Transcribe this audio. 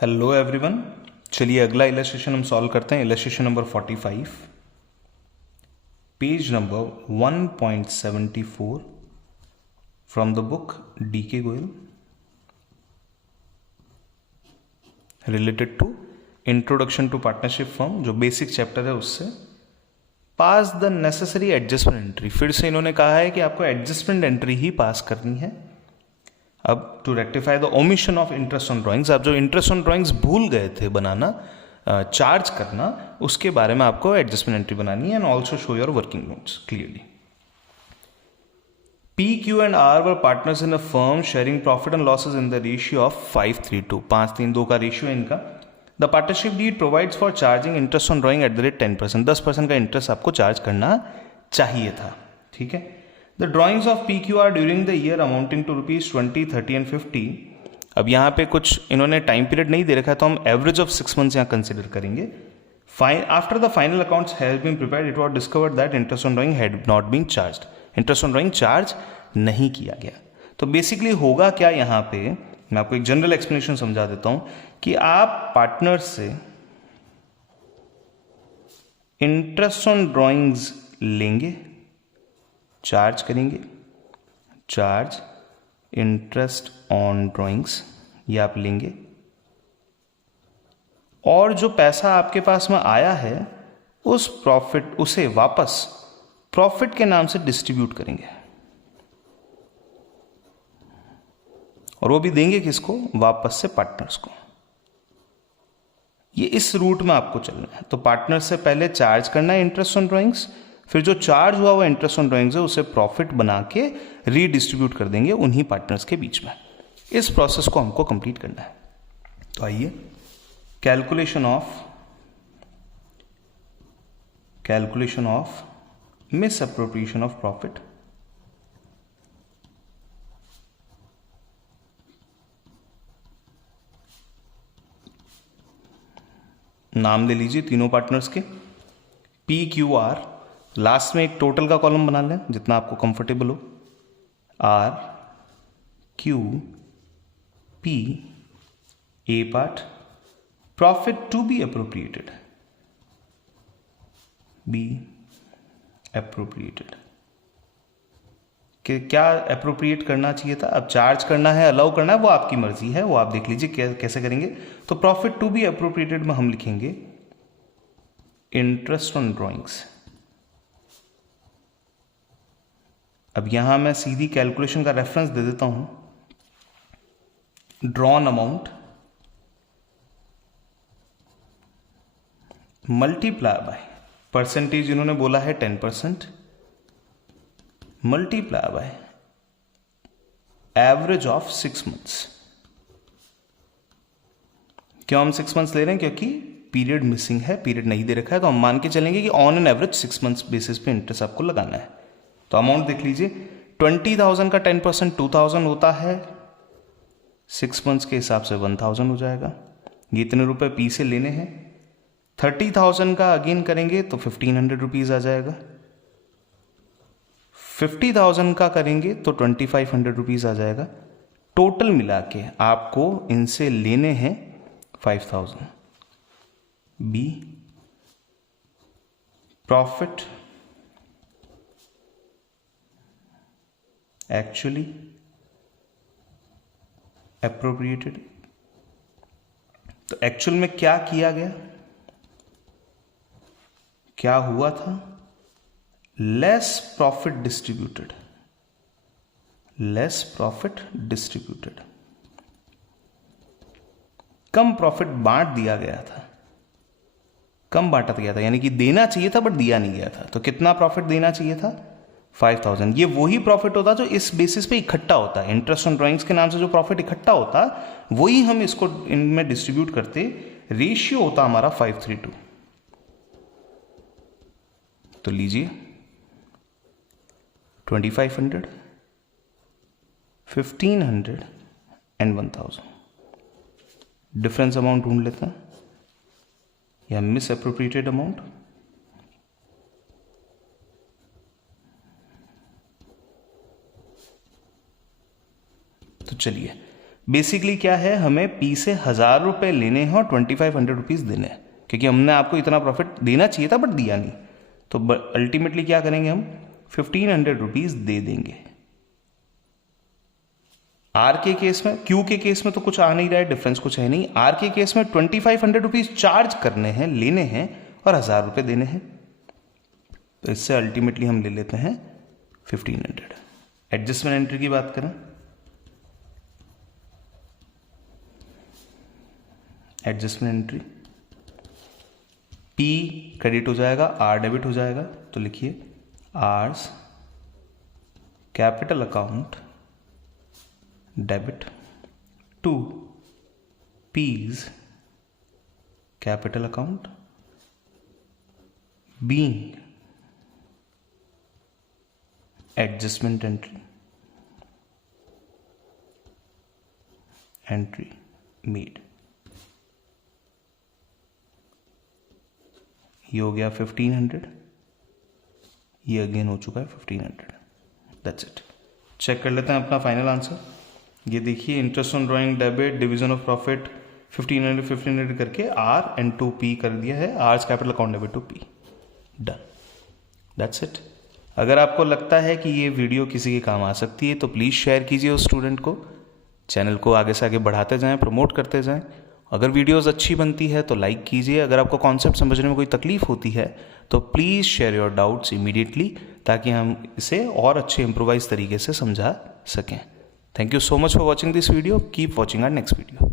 Hello everyone. चलिए अगला illustration हम सॉल्व करते हैं। Illustration number 45, page number 1.74 from the book D K. Goyal, related to introduction to partnership firm, जो बेसिक चैप्टर है उससे। Pass the necessary adjustment entry. फिर से इन्होंने कहा है कि आपको एडजस्टमेंट एंट्री ही पास करनी है। अब to rectify the omission of interest on drawings, आप जो इंटरेस्ट ऑन ड्राइंग्स भूल गए थे बनाना, चार्ज करना, उसके बारे में आपको एडजस्टमेंट एंट्री बनानी है। And also show your working notes clearly. P, Q and R were partners in a firm sharing profit and losses in the ratio of 5:3:2. 5:3:2 का रेशियो है इनका। The partnership deed provides for charging interest on drawing at the rate 10%। 10% का interest आपको charge करना चाहिए था। ठीक है। The drawings of P Q R during the year amounting to rupees 20, 30 and 50। अब यहाँ पे कुछ इन्होंने टाइम पीरियड नहीं दे रखा है, तो हम एवरेज ऑफ 6 मंथ्स यहाँ कंसिडर करेंगे। After the final accounts has been prepared, it was discovered that interest on drawing had not been charged. Interest on drawing charge नहीं किया गया। तो बेसिकली होगा क्या यहाँ पे, मैं आपको एक जनरल एक्सप्लेनेशन समझा देता हूं कि आप पार्टनर से इंटरेस्ट ऑन ड्राइंग्स लेंगे, चार्ज करेंगे, चार्ज इंटरेस्ट ऑन ड्राइंग्स ये आप लेंगे, और जो पैसा आपके पास में आया है उस प्रॉफिट उसे वापस प्रॉफिट के नाम से डिस्ट्रीब्यूट करेंगे। और वो भी देंगे किसको? वापस से पार्टनर्स को। ये इस रूट में आपको चलना है। तो पार्टनर से पहले चार्ज करना है इंटरेस्ट ऑन ड्राइंग्स, फिर जो चार्ज हुआ वो इंटरेस्ट ऑन ड्राइंग्स है उसे प्रॉफिट बना के रीडिस्ट्रीब्यूट कर देंगे उन्हीं पार्टनर्स के बीच में। इस प्रोसेस को हमको कंप्लीट करना है। तो आइए, calculation of miss appropriation of profit. नाम ले लीजिए तीनों पार्टनर्स के, पी क्यू आर। लास्ट में एक टोटल का कॉलम बना लें जितना आपको कंफर्टेबल हो। R Q P, a part, profit to be appropriated, be appropriated. कि क्या अप्रोप्रिएट करना चाहिए था, अब चार्ज करना है, अलाउ करना है, वो आपकी मर्जी है, वो आप देख लीजिए कैसे करेंगे। तो प्रॉफिट टू बी अप्रोप्रिएटेड में हम लिखेंगे इंटरेस्ट ऑन ड्राइंग्स। अब यहां मैं सीधी कैलकुलेशन का रेफरेंस दे देता हूं। Drawn amount multiply by, percentage इन्होंने बोला है 10%, multiply by average of 6 months. क्यों हम 6 मंथ्स ले रहे हैं? क्योंकि पीरियड मिसिंग है, पीरियड नहीं दे रखा है। तो हम मान के चलेंगे कि on an average 6 months basis पे इंटरेस्ट आपको लगाना है। तो अमाउंट देख लीजिए, 20,000 का 10% 2,000 होता है, 6 मंथ्स के हिसाब से 1,000 हो जाएगा। ये इतने रुपए पी से लेने हैं। 30,000 का अगेन करेंगे तो 1,500 रुपीज आ जाएगा। 50,000 का करेंगे तो 2,500 रुपीज आ जाएगा। टोटल मिला के आपको इनसे लेने हैं 5,000। Be profit actually appropriated. तो एक्चुअल में क्या किया गया, क्या हुआ था? Less profit distributed, less profit distributed, कम प्रॉफिट बांट दिया गया था, कम बांटा गया था, यानी कि देना चाहिए था बट दिया नहीं गया था। तो कितना प्रॉफिट देना चाहिए था? 5,000। ये वही प्रॉफिट होता जो इस बेसिस पे इकट्ठा होता है। इंटरेस्ट ऑन ड्राइंग्स के नाम से जो प्रॉफिट इकट्ठा होता वही हम इसको इनमें डिस्ट्रीब्यूट करते। रेशियो होता हमारा 5:3:2। तो लीजिए 2,500, 1,500 एंड 1,000। डिफरेंस अमाउंट ढूंढ लेते हैं, या मिस अप्रोप्रिएटेड अमाउंट। तो चलिए बेसिकली क्या है, हमें P से 1000 रुपये लेने हैं और 2500 रुपीज़ देने हैं, क्योंकि हमने आपको इतना प्रॉफिट देना चाहिए था बट दिया नहीं, तो अल्टीमेटली क्या करेंगे, हम 1500 रुपीज़ दे देंगे। आर के केस में, क्यू के केस में तो कुछ आ नहीं रहा है, डिफरेंस कुछ है नहीं। आर के केस में 2500 रुपीज़ चार्ज करने हैं, लेने हैं और 1000 रुपये देने हैं, तो इससे अल्टीमेटली हम ले लेते हैं 1500। एडजस्टमेंट एंट्री की बात करें, एडजस्टमेंट एंट्री, P क्रेडिट हो जाएगा, R डेबिट हो जाएगा, तो लिखिए R's capital account debit to P's capital account being adjustment entry made. ये हो गया 1500, ये अगेन हो चुका है 1500। That's it. चेक कर लेते हैं अपना फाइनल आंसर। ये देखिए, interest on drawing debit, division of profit 1500 करके R एंड टू P कर दिया है, R's capital account debit to P। Done, that's it. अगर आपको लगता है कि ये वीडियो किसी के काम आ सकती है तो प्लीज़ शेयर कीजिए उस स्टूडेंट को। चैनल को आगे से आगे बढ़ाते जाएं, प्रमोट करते जाएं। अगर वीडियोस अच्छी बनती है तो लाइक कीजिए। अगर आपको कॉन्सेप्ट समझने में कोई तकलीफ होती है तो please share your doubts immediately, ताकि हम इसे और अच्छे इम्प्रोवाइज तरीके से समझा सकें। Thank you so much for watching this video. Keep watching our next video.